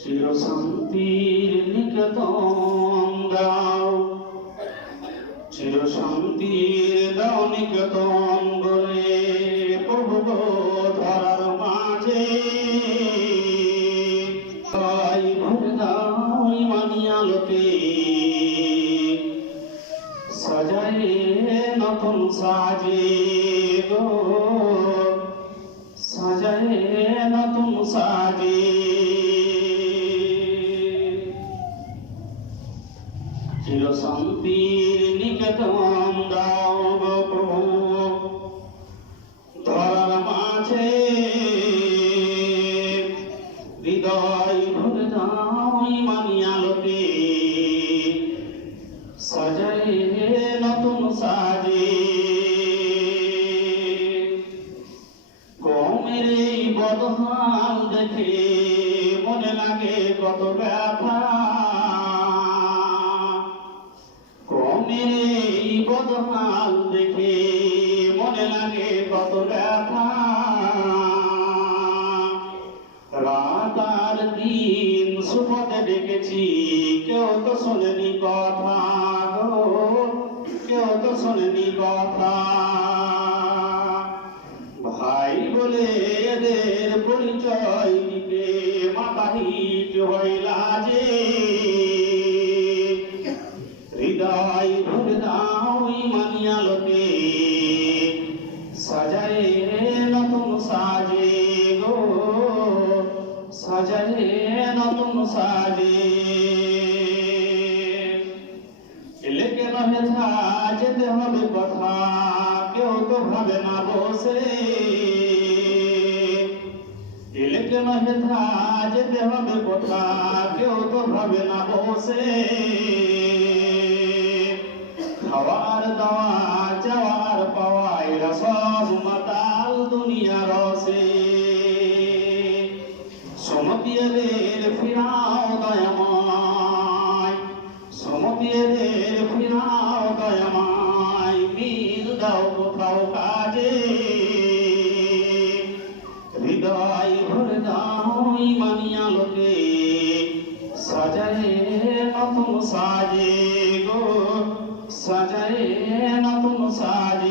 চিরশান্তির নিকেতন দাও, চিরশান্তির দাও নিকেতন বলে প্রভু গো ধরার মাঝে তাই ভরে দাও ইমানি আলোতে সাজায় নতুন সাজে গো সাজায় নতুন সাজে। চিরশান্তির নিকেতন দাও গো প্রভু ধরার মাঝে হৃদয় ভরে দাও ইমানি আলোতে সাজায় নতুন সাজে। কওমের এই বদহাল দেখে মনে লাগে কত ব্যথা, কওমের এই বদহাল দেখে মনে লাগে কত ব্যথা। রাত আর দিন সুপথে ডেকেছি কেউ তো শোনেনি কথা গো, কেউ তো শোনেনি কথা। ভাই বলে এদের পরিচয় দিতে মাতাহিত হইলা যে হৃদয় ভরে দাও ইমানি আলোতে সাজায় নতুন সাজে গো সাজায় নতুন সাজে। এলে কেন হেথা যেতে হবে কথা কেউ তো ভাবে না বসে, এলে কেন হেথা যেতে হবে কথা কেউ তো ভাবে না বসে। খাওয়ার দাওয়া যাওয়ার পাওয়া এরা সব মাতাল দুনিয়ার রসে। সমতি এদের ফিরাও দয়াময়, সমতি এদের ফিরাও দয়াময়, মিল দাও কোথাও কাজে হৃদয় ভরে দাও ইমানি আলোতে সাজায় নতুন সাজে গো সাজায় নতুন সাজে।